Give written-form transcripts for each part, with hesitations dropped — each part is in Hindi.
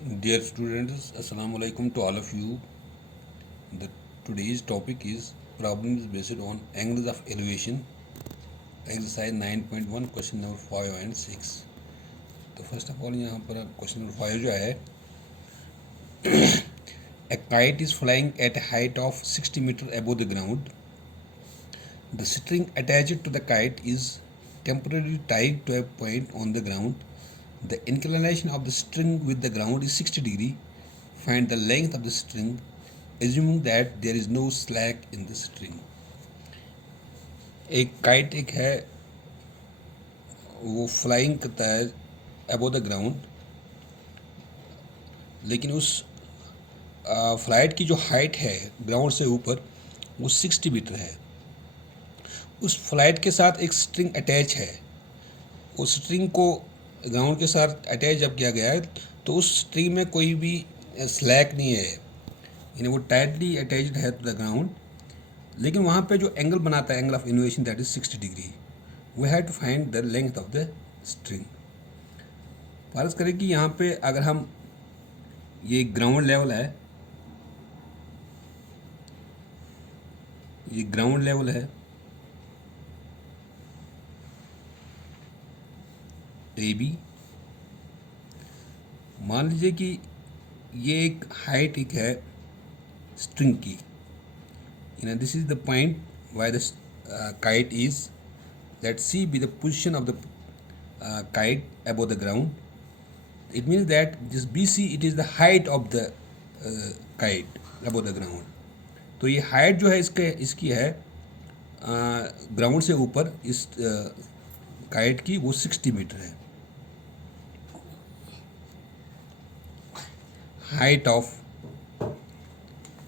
Dear students, Assalamu alaikum to all of you. Today's topic is problems based on angles of elevation, exercise 9.1, question number 5 and 6. तो फर्स्ट ऑफ ऑल यहाँ पर क्वेश्चन नंबर 5 जो है, a kite is flying at a height of 60 meter above the ground. The string attached to the kite is temporarily tied to a point on the ground. The inclination of the string with the ground is 60 degree. Find the length of the string assuming that there is no slack in the string. एक काइट एक है, वो फ्लाइंग करता है अबव द ग्राउंड, लेकिन उस फ्लाइट की जो हाइट है ग्राउंड से ऊपर वो 60 मीटर है. उस फ्लाइट के साथ एक स्ट्रिंग अटैच है. उस स्ट्रिंग को ग्राउंड के साथ अटैच जब किया गया है तो उस स्ट्रिंग में कोई भी स्लैक नहीं है, यानी वो टाइटली अटैच्ड है टू द ग्राउंड. लेकिन वहाँ पे जो एंगल बनाता है, angle of innovation, that is 60 degree. We have to find the length of the string. फर्ज करें कि यहाँ पे अगर हम, ये ग्राउंड लेवल है, ये ग्राउंड लेवल है ए बी. मान लीजिए कि ये एक हाइट एक है स्ट्रिंग की. This is the point where the kite is. Let C be the position of the kite above the ground. It means that this BC, it is the height of the kite above the ground. तो ये हाइट जो है इसकी है ग्राउंड से ऊपर इस काइट की, वो 60 मीटर है. Height of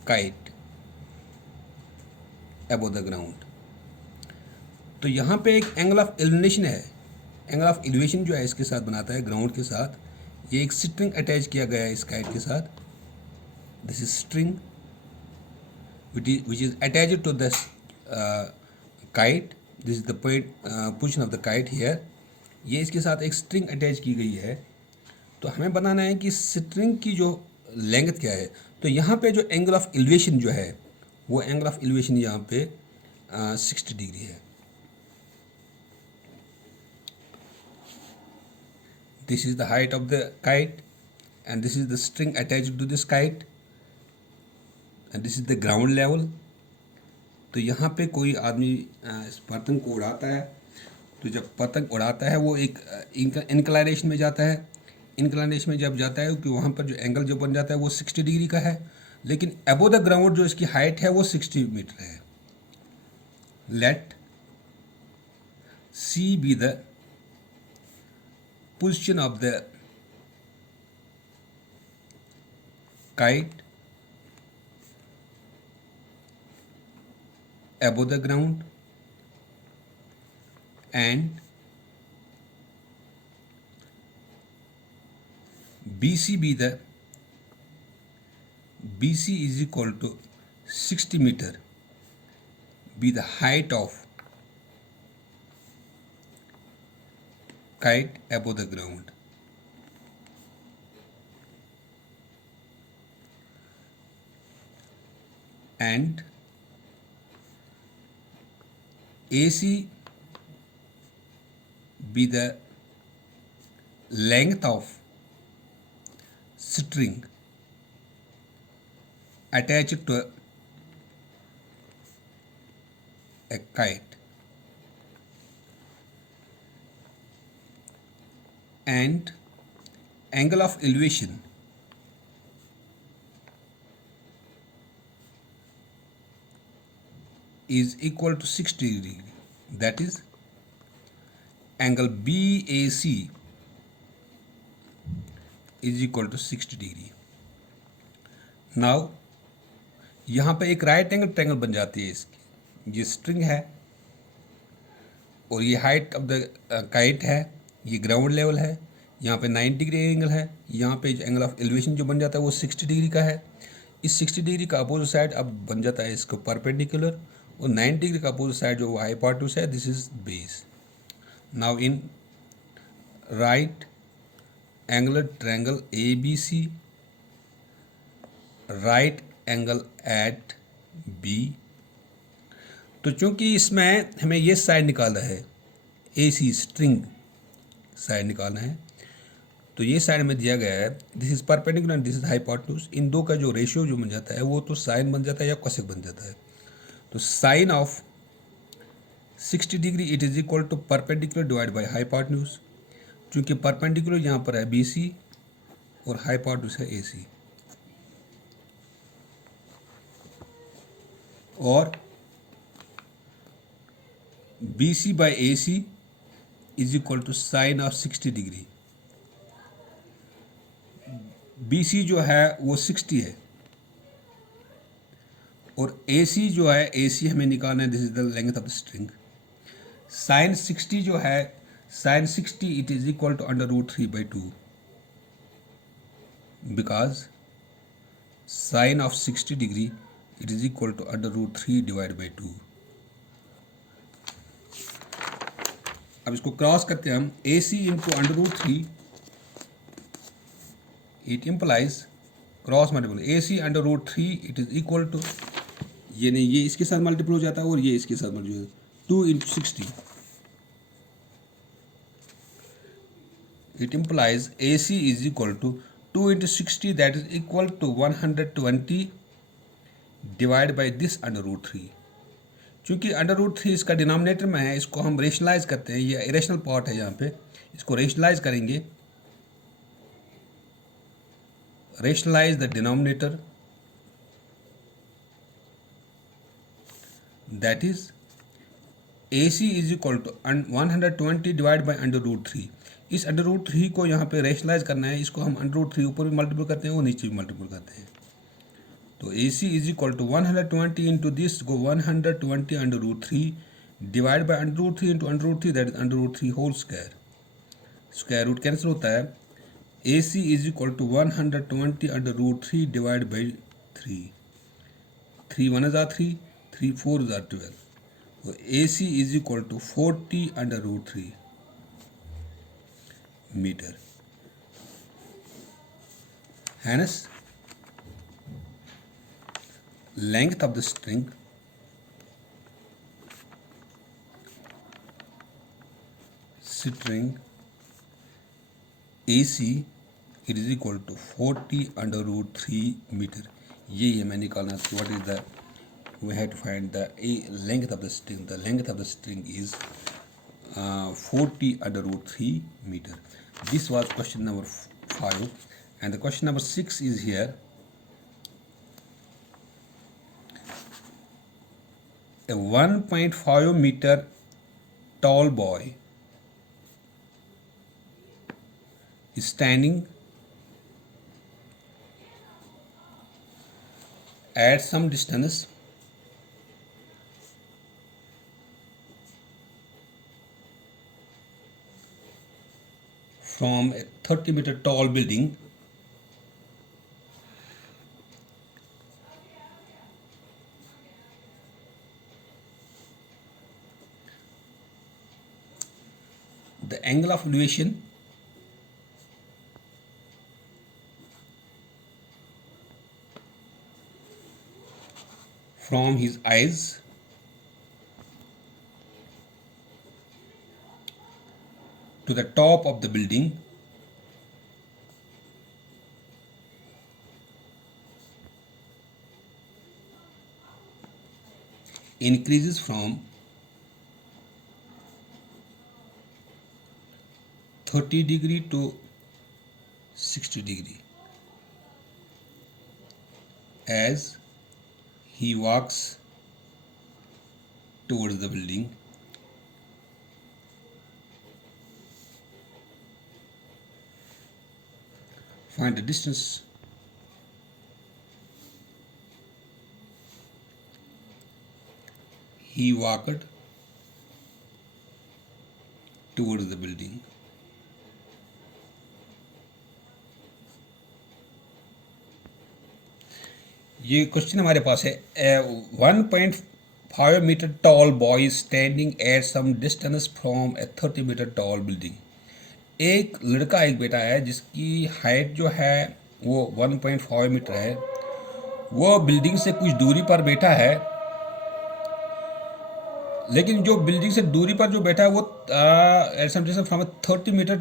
kite above the ground. तो यहाँ पे एक एंगल ऑफ एलिवेशन है. एंगल ऑफ एलिवेशन जो है इसके साथ बनाता है ग्राउंड के साथ. ये एक स्ट्रिंग अटैच किया गया है इस काइट के साथ. This is string which is attached to this kite. This is the position of the kite here. ये इसके साथ एक स्ट्रिंग अटैच की गई है. तो हमें बताना है कि स्ट्रिंग की जो लेंथ क्या है. तो यहाँ पे जो एंगल ऑफ एलिवेशन जो है, वो एंगल ऑफ एलिवेशन यहाँ पे 60 डिग्री है. This is the height of the kite and this is the string attached to this kite and this is the ground level. तो यहाँ पे कोई आदमी इस पतंग को उड़ाता है. तो जब पतंग उड़ाता है वो एक इंक्लाइनेशन में जाता है. इंक्लाइनेशन में जब जाता है, क्योंकि वहाँ पर जो एंगल जो बन जाता है वो 60 डिग्री का है. लेकिन अबव द ग्राउंड जो इसकी हाइट है वो 60 मीटर है. Let C be the position of the kite above the ground and BC is equal to 60 meter be the height of kite above the ground. And AC be the length of string attached to a kite. And angle of elevation is equal to 60 degree. That is angle BAC is equal to 60 degree. Now यहाँ पे एक राइट एंगल ट्रायंगल बन जाती है इसकी. ये स्ट्रिंग है और ये हाइट ऑफ द काइट है. ये ग्राउंड लेवल है. यहाँ पे 90 डिग्री एंगल है. यहाँ पे एंगल ऑफ एलिवेशन जो बन जाता है वो 60 डिग्री का है. इस 60 डिग्री का अपोजिट साइड अब बन जाता है इसको परपेंडिकुलर, और 90 डिग्री का अपोजिट साइड जो हाइपोटेन्यूज है, this is base. Now in right angular triangle ABC, right angle at B। तो चूंकि इसमें हमें ये साइड निकालना है, AC स्ट्रिंग साइड निकालना है, तो ये साइड में दिया गया है this is perpendicular and this is hypotenuse. इन दो का जो रेशियो जो बन जाता है वो तो साइन बन जाता है या कोसेक बन जाता है। तो sine of 60 degree it is equal to perpendicular divide by hypotenuse. चूंकि परपेंडिकुलर यहाँ पर है BC और हाइपोटेन्यूज है AC, और BC by AC is equal to sine of 60 degree. BC जो है वो 60 है और AC जो है AC हमें निकालना है, this is the length of the string. Sine 60 जो है sine 60 it is equal to √3/2 because sine of 60 degree it is equal to √3/2। अब इसको क्रॉस करते हैं हम, AC into √3 it implies cross multiple AC √3 it is equal to, ये नहीं, ये इसके साथ मल्टीपल हो जाता है और ये इसके साथ मल्टीपल हो जाता है, 2 into 60। It implies AC is equal to 2 into 60 that is equal to 120 divide by this √3। चूँकि √3 इसका डिनोमिनेटर में है, इसको हम रेशनलाइज करते हैं, ये इरेशनल पार्ट है यहाँ पे, इसको रेशनलाइज करेंगे। Rationalise the denominator that is AC is equal to 120 divide by √3। इस √3 को यहाँ पे रेशनलाइज करना है, इसको हम √3 ऊपर भी मल्टीपल करते हैं और नीचे भी मल्टीपल करते हैं। तो AC is equal to 120 into this को 120 √3 divide by √3 into √3 that is √3 whole square. Square root cancel होता है। AC is equal to 120 √3 divide by 3, 3 1 is 3, 3 4 is 12। तो AC is equal to 40 √3 metre. Hence, length of the string AC it is equal to 40 √3 metre. ये हमें निकालना है। What is the, we have to find the length of the string. The length of the string is 40 √3 meter. This was question number 5, and the question number 6 is here. A 1.5 meter tall boy is standing at some distance from a 30-meter tall building. The angle of elevation from his eyes to the top of the building increases from 30 degree to 60 degree as he walks towards the building. Find the distance he walked towards the building. ये क्वेश्चन हमारे पास है। 1.5 metre tall boy standing at some distance from a 30 metre tall building. एक लड़का एक बेटा है जिसकी हाइट जो है वो 1.5 मीटर है। वो बिल्डिंग से कुछ दूरी पर बैठा है, लेकिन जो बिल्डिंग से दूरी पर जो बैठा है वो फ्रॉम 30 मीटर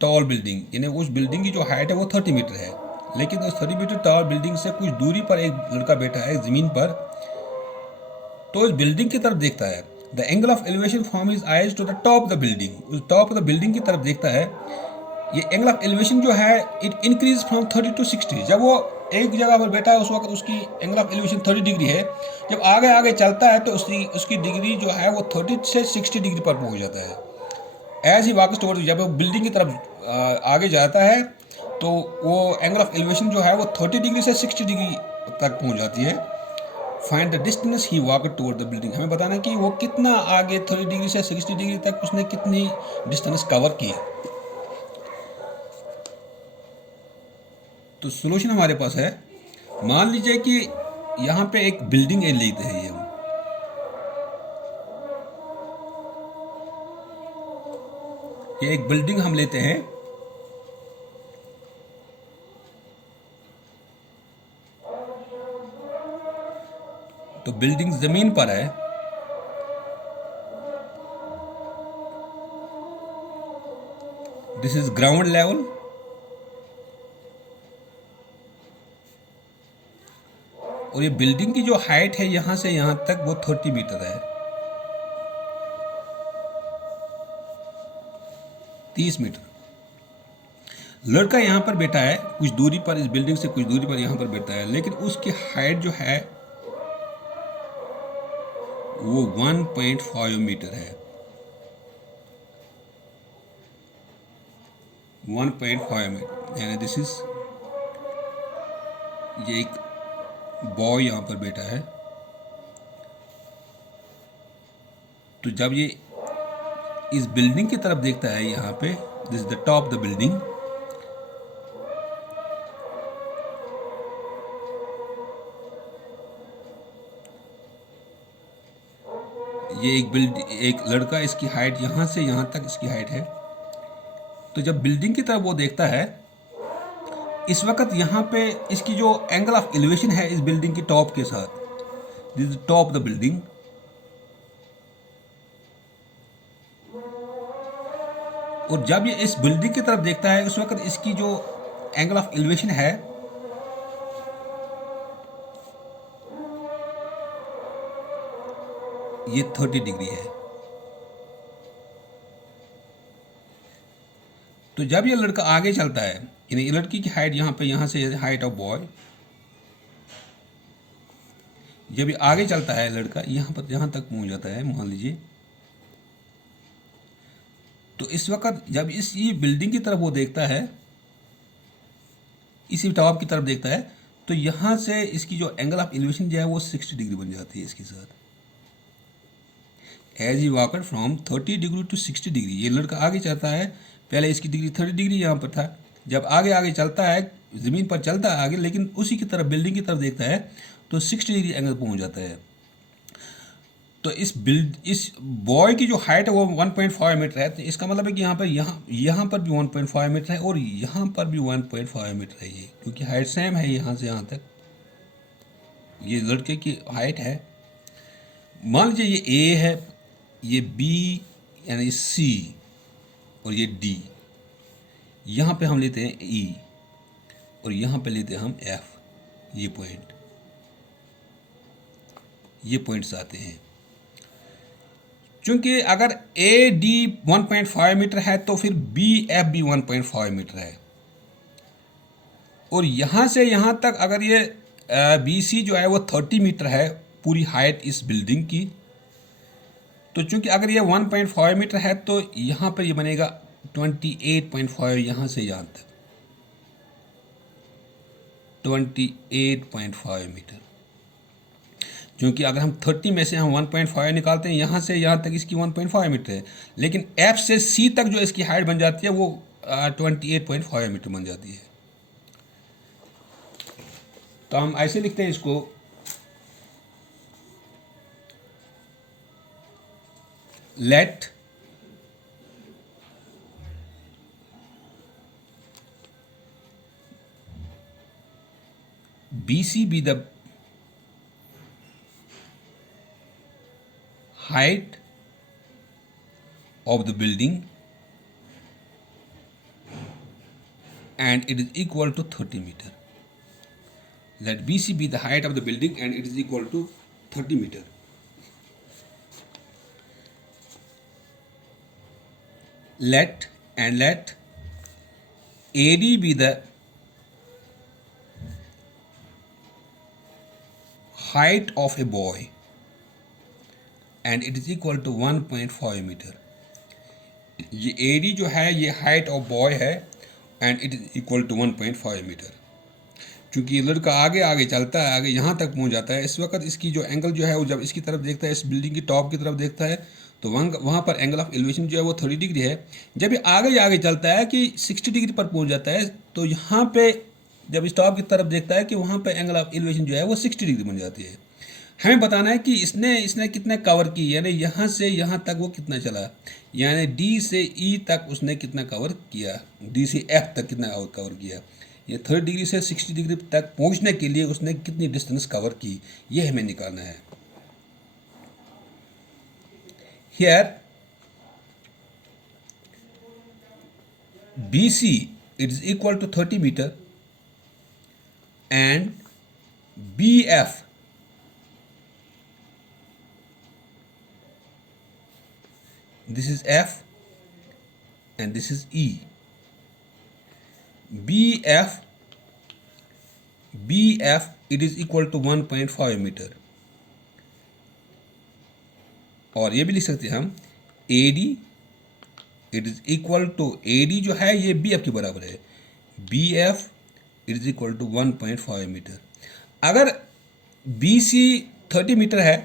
टॉल बिल्डिंग, यानी उस बिल्डिंग की जो हाइट है वो 30 मीटर है, लेकिन उस 30 मीटर टॉल बिल्डिंग से कुछ दूरी पर एक लड़का बैठा है ज़मीन पर। तो इस बिल्डिंग की तरफ देखता है। The angle of elevation from his eyes to the top of the building, उस टॉप ऑफ द बिल्डिंग की तरफ देखता है। ये एंगल ऑफ एलिवेशन जो है इट इंक्रीज फ्रॉम 30 टू 60। जब वो एक जगह पर बैठा है उस वक्त उसकी एंगल ऑफ एलिवेशन 30 डिग्री है। जब आगे आगे चलता है तो उसकी डिग्री जो है वो 30 से 60 डिग्री पर पहुंच जाता है। एज ही वॉक्स टुवर्ड्स, जब वो बिल्डिंग की तरफ आगे जाता है तो वो एंगल ऑफ एलिवेशन जो है वो 30 डिग्री से 60 डिग्री तक पहुंच जाती है। Find the distance he walked toward the building, हमें बताना कि वो कितना आगे 30 डिग्री से 60 डिग्री तक उसने कितनी डिस्टेंस कवर की। तो सोल्यूशन हमारे पास है। मान लीजिए कि यहाँ पे एक बिल्डिंग ए लेते हैं, ये एक बिल्डिंग हम लेते हैं। तो बिल्डिंग जमीन पर है, दिस इज ग्राउंड लेवल। और ये बिल्डिंग की जो हाइट है यहाँ से यहाँ तक वो 30 मीटर है, 30 मीटर। लड़का यहाँ पर बैठा है कुछ दूरी पर, इस बिल्डिंग से कुछ दूरी पर यहाँ पर बैठा है, लेकिन उसकी हाइट जो है वो 1.5 मीटर है, 1.5 मीटर। यानी दिस इज, ये एक बॉय यहाँ पर बैठा है। तो जब ये इस बिल्डिंग की तरफ देखता है, यहाँ पे this is the top the building, ये एक लड़का, इसकी हाइट यहाँ से यहाँ तक इसकी हाइट है। तो जब बिल्डिंग की तरफ वो देखता है, इस वक्त यहाँ पे इसकी जो एंगल ऑफ एलिवेशन है इस बिल्डिंग की टॉप के साथ, this is top the building. और जब ये इस बिल्डिंग की तरफ देखता है उस वक्त इसकी जो एंगल ऑफ एलिवेशन है ये 30 डिग्री है। तो जब ये लड़का आगे चलता है, यानी लड़की की हाइट यहाँ पे, यहाँ से हाइट ऑफ बॉय, जब ये आगे चलता है लड़का यहाँ पर यहाँ तक पहुँच जाता है मान लीजिए, तो इस वक्त जब इस ये बिल्डिंग की तरफ वो देखता है, इसी टॉप की तरफ देखता है, तो यहाँ से इसकी जो एंगल ऑफ एलिवेशन जो है वो 60 डिग्री बन जाती है इसके साथ। As he walked from 30 degree to 60 degree, ये लड़का आगे चलता है। पहले इसकी डिग्री 30 डिग्री यहाँ पर था, जब आगे आगे चलता है ज़मीन पर चलता है आगे, लेकिन उसी की तरफ बिल्डिंग की तरफ देखता है तो 60 डिग्री एंगल पहुँच जाता है। तो इस बॉय की जो हाइट है वो 1.5 मीटर है, तो इसका मतलब है कि यहाँ पर भी 1.5 मीटर है और यहाँ पर भी 1.5 मीटर है, ये क्योंकि हाइट सेम है यहाँ से यहाँ तक, ये लड़के की हाइट है। मान लीजिए ये ए है, ये बी यानी सी, और ये डी। यहाँ पे हम लेते हैं ई और यहाँ पे लेते हैं हम एफ। ये पॉइंट्स आते हैं। चूंकि अगर ए डी 1.5 मीटर है तो फिर बी एफ भी 1.5 मीटर है। और यहाँ से यहाँ तक अगर ये बी सी जो है वो 30 मीटर है पूरी हाइट इस बिल्डिंग की, तो चूंकि अगर ये 1.5 मीटर है तो यहाँ पर ये बनेगा 28.5, यहाँ से यहाँ तक 28.5 मीटर। क्योंकि अगर हम 30 में से हम 1.5 निकालते हैं, यहाँ से यहाँ तक इसकी 1.5 मीटर है, लेकिन एफ से सी तक जो इसकी हाइट बन जाती है वो 28.5 मीटर बन जाती है। तो हम ऐसे लिखते हैं इसको, late BC be the height of the building and it is equal to 30 meter. Let BC be the height of the building and it is equal to 30 meter. Let AD be the height of a boy and it is equal to 1.5 metre. ये AD जो है ये हाइट ऑफ बॉय है and it is equal to 1.5 metre. क्योंकि लड़का आगे आगे चलता है, आगे यहाँ तक पहुँच जाता है, इस वक्त इसकी जो एंगल जो है वो जब इसकी तरफ देखता है, इस बिल्डिंग की टॉप की तरफ देखता है, तो वहाँ पर एंगल ऑफ एलिवेशन जो है वो 30 डिग्री है. जब ये आगे आगे चलता है कि 60 डिग्री पर पहुँच जाता है, तो यहाँ पे जब इस टॉप की तरफ देखता है कि वहाँ पे एंगल ऑफ एलिवेशन जो है वो 60 डिग्री बन जाती है. हमें बताना है कि इसने कितना कवर की, यानी यहाँ से यहाँ तक वो कितना चला, यानी डी से ई तक उसने कितना कवर किया, डी से एफ तक कितना कवर किया. ये 30 डिग्री से 60 डिग्री तक पहुँचने के लिए उसने कितनी डिस्टेंस कवर की, ये हमें निकालना है. Here BC it is equal to 30 meter and BF this is F and this is E. BF it is equal to 1.5 meter. और ये भी लिख सकते हैं हम AD it is equal to, AD जो है ये BF के बराबर है, BF it is equal to 1.5 metre. अगर BC 30 मीटर है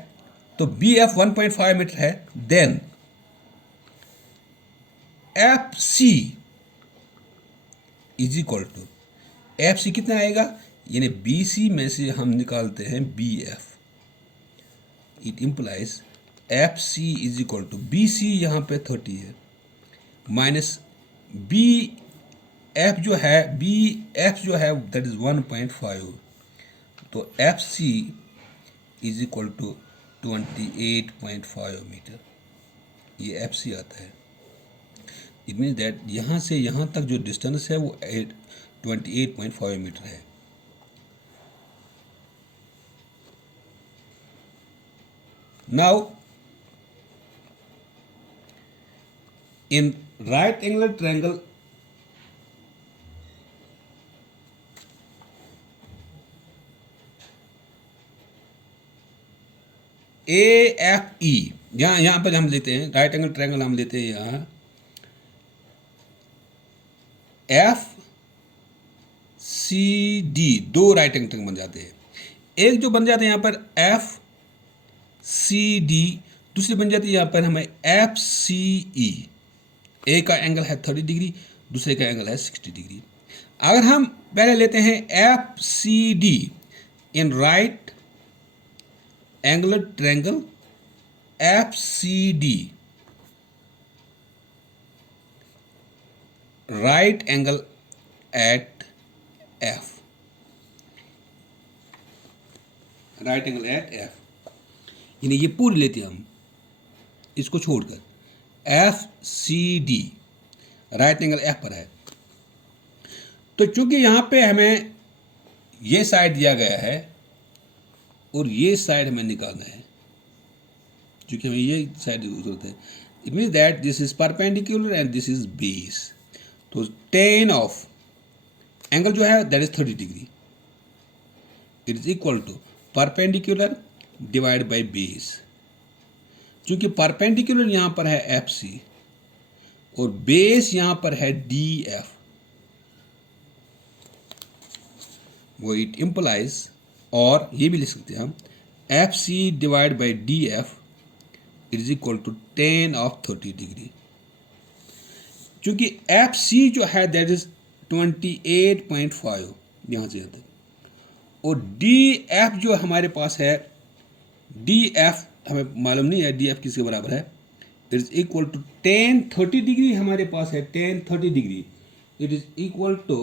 तो BF 1.5 मीटर है, then FC is equal to, FC कितना आएगा, यानी BC में से हम निकालते हैं BF. It implies FC is equal to, BC यहाँ पे 30 है माइनस BF जो है दैट इज 1.5, तो FC is equal to 28.5 metre. ये FC आता है. इट मीन्स दैट यहाँ से यहाँ तक जो डिस्टेंस है वो 28.5 मीटर है. Now in right angular triangle AFE, यहाँ पर हम लेते हैं राइट एंगल ट्रायंगल, हम लेते हैं यहाँ FCD, दो राइट एंगल ट्रायंगल बन जाते हैं. एक जो बन जाते हैं यहाँ पर FCD, दूसरी बन जाती है यहाँ पर हमें FCE. ए का एंगल है 30 डिग्री, दूसरे का एंगल है 60 डिग्री. अगर हम पहले लेते हैं FCD in right angular triangle FCD, right angle at F, right angle at F, यानी ये पूरी लेते हैं हम इसको छोड़कर. FCD राइट एंगल F पर है, तो चूंकि यहाँ पे हमें ये साइड दिया गया है और ये साइड हमें निकालना है, क्योंकि हमें ये साइड जरूरत है. It means that this is perpendicular and this is base. तो tan ऑफ एंगल जो है that is 30 degree, it is equal to perpendicular divide by base. क्योंकि परपेंडिकुलर यहाँ पर है FC और बेस यहाँ पर है DF, वो इट इम्प्लाइज, और ये भी लिख सकते हैं हम FC divide by DF it is equal to tan of 30 degree. क्योंकि FC जो है दैट इज 28.5 यहाँ से यहाँ तक, और DF जो हमारे पास है, DF हमें मालूम नहीं है DF किसके बराबर है. It is equal to tan 30 degree हमारे पास है, tan 30 degree it is equal to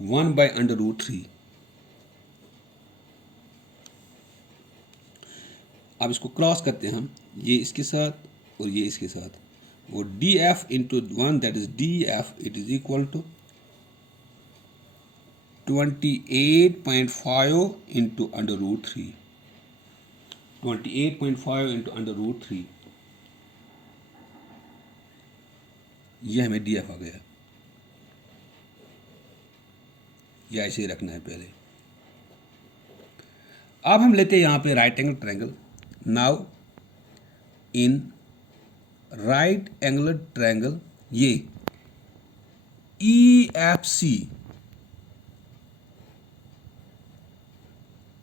1/√3। अब इसको क्रॉस करते हैं हम, ये इसके साथ और ये इसके साथ, और df into 1 that is df it is equal to 28.5 into √3, 28.5 into √3, ये हमें df आ गया। या ऐसे ही रखना है पहले। अब हम लेते हैं यहाँ पे right angle triangle. Now in right angle triangle ये EFC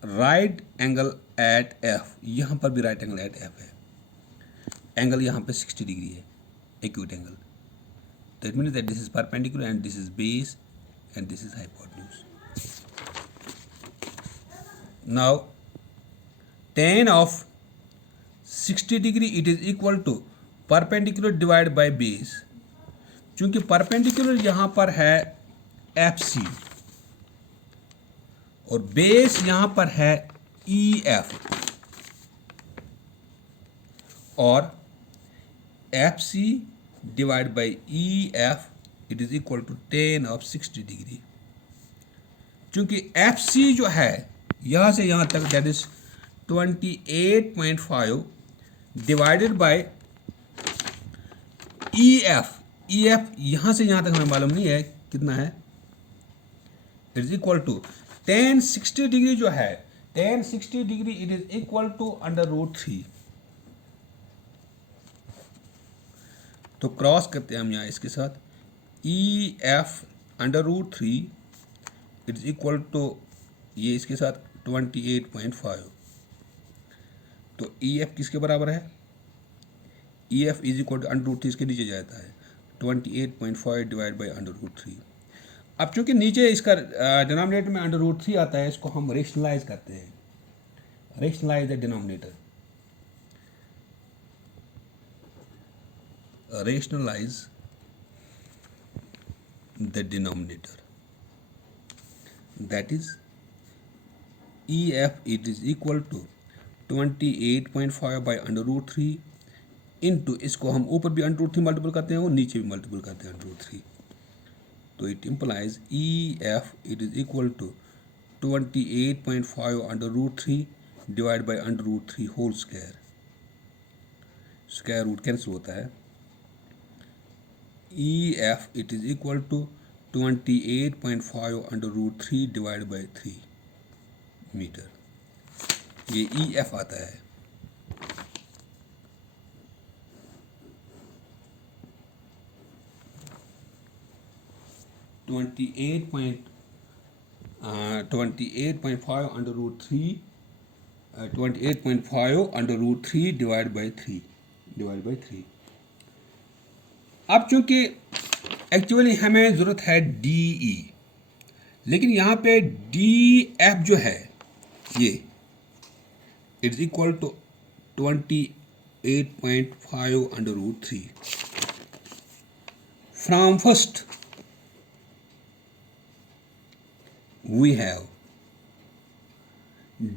right angle at F, यहाँ पर भी राइट एंगल एट F है। एंगल यहाँ पे 60 डिग्री है, acute angle. That means that this is perpendicular and this is base and this is hypotenuse. Now tan of 60 degree it is equal to perpendicular divided by base। चूंकि परपेंडिकुलर यहां पर है FC और बेस यहां पर है EF, और FC divide by EF it is equal to tan of 60 degree. चूंकि FC जो है यहां से यहां तक that is 28.5 divided by EF यहां से यहां तक हमें मालूम नहीं है कितना है, it is equal to tan 60 degree जो है, tan 60 degree it is equal to √3। तो क्रॉस करते हैं हम यहां इसके साथ, EF √3 it is equal to ये इसके साथ 28.5। तो EF किसके बराबर है, EF इज इक्वल टू √3 इसके नीचे जाता है 28.5 डिवाइड बाई √3। अब चूंकि नीचे इसका डिनोमिनेटर में √3 आता है, इसको हम रेशनलाइज करते हैं, rationalise the denominator, rationalize the denominator, that is EF it is equal to 28.5 by √3 into, इसको हम ऊपर भी √3 मल्टीपल करते हैं और नीचे भी मल्टीपल करते हैं √3, तो it implies EF it is equal to 28.5 √3 divide by √3 whole square, square root cancel होता है। EF it is equal to 28.5 √3 divide by 3 metre, ये EF आता है। Twenty eight point 28.5 √3 divide by 3। अब चूंकि एक्चुअली हमें ज़रूरत है DE, लेकिन यहाँ पे DF जो है ये it's equal to 28.5 √3। From first we have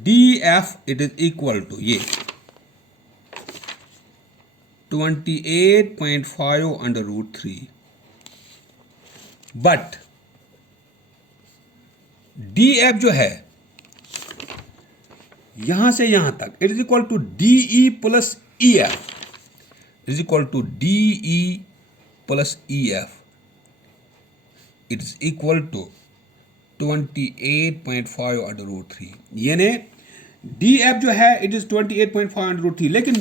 DF it is equal to ये 28.5 √3, बट DF जो है यहां से यहां तक it is equal to DE plus EF, is equal to DE plus EF, it is equal to 28.5 √3। यानी DF जो है इट इज 28.5 √3, लेकिन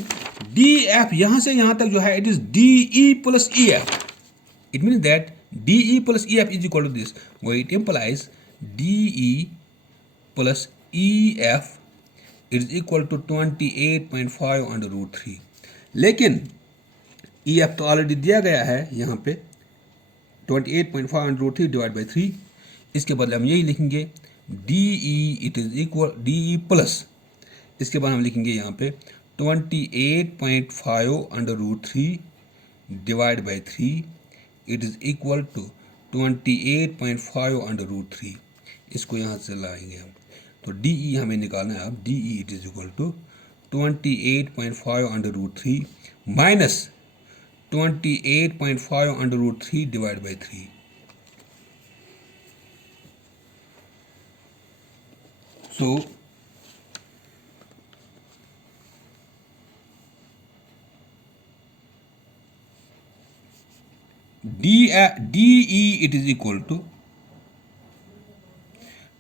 DF यहां से यहां तक जो है it is DE plus EF, it means that DE plus EF is equal to this, वो it implies DE plus EF is equal to 28.5 √3। लेकिन EF तो ऑलरेडी दिया गया है यहाँ पे 28.5 √3 डिवाइड बाई 3, इसके बदले हम यही लिखेंगे DE it is equal DE plus, इसके बाद हम लिखेंगे यहाँ पे 28.5 √3 divide by 3 it is equal to 28.5 under root 3। इसको यहाँ से लाएंगे हम, तो डी ई हमें निकालना है। अब D E it is equal to 28.5 under root 3 minus 28.5 under root 3 divide by 3। So DE it is equal to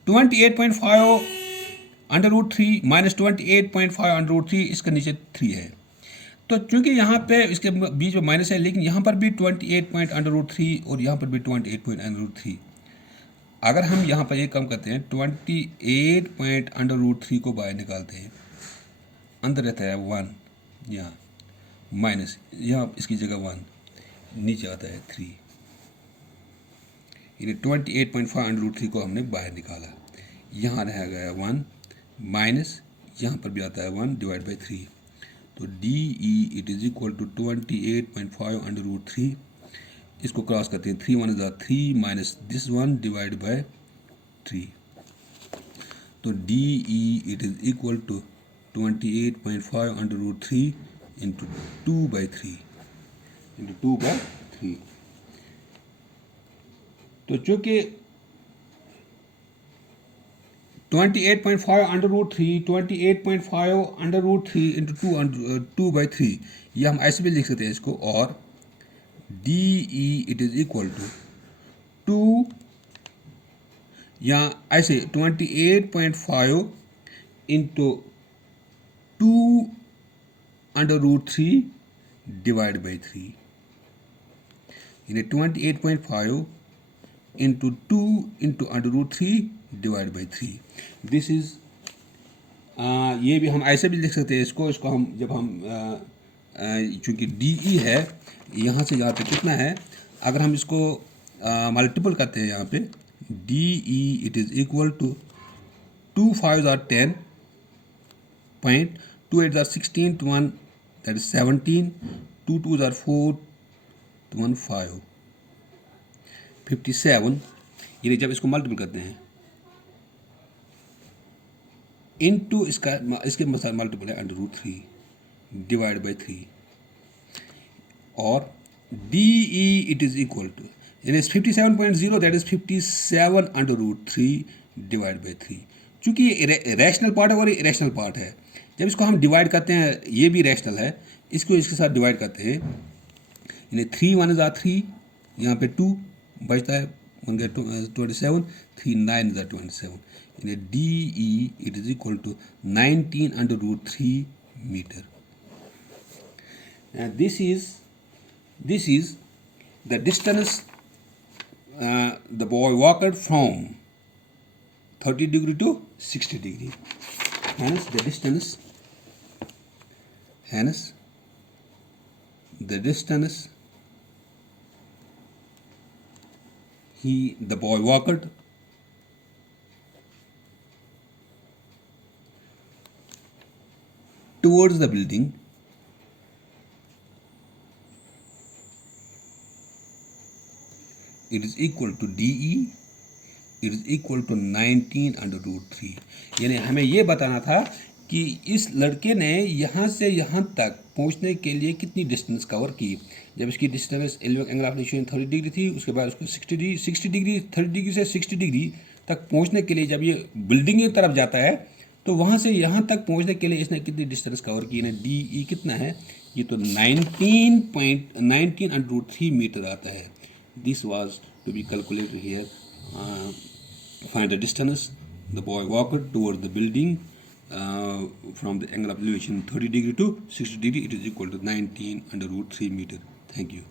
28.5 under root 3 minus 28.5 under root 3, इसके नीचे 3 है। तो चूंकि यहाँ पे इसके बीच में माइनस है, लेकिन यहाँ पर भी 28 पॉइंट अंडर रूट 3 और यहाँ पर भी 28 पॉइंट अंडर रूट 3। अगर हम यहाँ पर ये कम करते हैं, 28 पॉइंट अंडर रूट 3 को बाहर निकालते हैं, अंदर रहता है 1, यहाँ माइनस, यहाँ इसकी जगह 1, नीचे आता है 3। यानी 28.5 अंडर रूट 3 को हमने बाहर निकाला। यहाँ रह गया 1 माइनस, यहाँ पर भी आता है 1 डिवाइड बाई 3। तो D E it is equal to 28.5 under root 3। इसको क्रॉस करते हैं, 3 1 is 3 minus this 1 divide by 3। तो D E it is equal to 28.5 under root 3 into 2/3 into 2/3। तो चूंकि 28.5 under root 3, 28.5 under root 3 into 2/3, ये हम ऐसे भी लिख सकते हैं इसको। और D E it is equal to 2, या ऐसे 28.5 into 2 under root 3 divide by 3, यानी 28.5 into 2 into under root 3 divide by 3। This is, ये भी हम ऐसे भी लिख सकते हैं इसको हम जब हम चूँकि डी ई है, यहाँ से यहाँ पे कितना है, अगर हम इसको मल्टीपल करते हैं यहाँ पे, D E it is equal to 2 5 are 10 point, 2 8 are 16, 1 that is 17, 2 2 are 4, 1 5, 57। यानी जब इसको मल्टीपल करते हैं इनटू इसके मल्टीपल है अंडर रूट 3 डिवाइड बाई 3। और D E it is equal to, यानी 57.0 that is 57 under root 3 divide by 3। चूँकि ये रैशनल पार्ट है और ये इरेशनल पार्ट है, जब इसको हम डिवाइड करते हैं, ये भी रैशनल है, इसको इसके साथ डिवाइड करते हैं, यानी 3 1 is 3, यहाँ पे 2 बचता है, 1 get 27, 3 9 is 27, यानी D E it is equal to 19 under root 3 metre. This is the distance the boy walked from 30 degree to 60 degree. Hence the distance the boy walked towards the building it is equal to DE it is equal to 19 under root 3। यानी हमें ये बताना था कि इस लड़के ने यहाँ से यहाँ तक पहुँचने के लिए कितनी डिस्टेंस कवर की। जब इसकी distance angle of elevation 30 degree थी, उसके बाद उसको 60 डिग्री 30 डिग्री से 60 डिग्री तक पहुँचने के लिए जब ये बिल्डिंग की तरफ जाता है, तो वहाँ से यहाँ तक पहुँचने के लिए इसने कितनी डिस्टेंस कवर की। यानी डी ई कितना है, ये तो 19 अंडर रूट 3 मीटर आता है। This was to be calculated here. Find the distance the boy walked towards the building from the angle of elevation 30 degree to 60 degree. It is equal to 19 under root 3 meter. Thank you.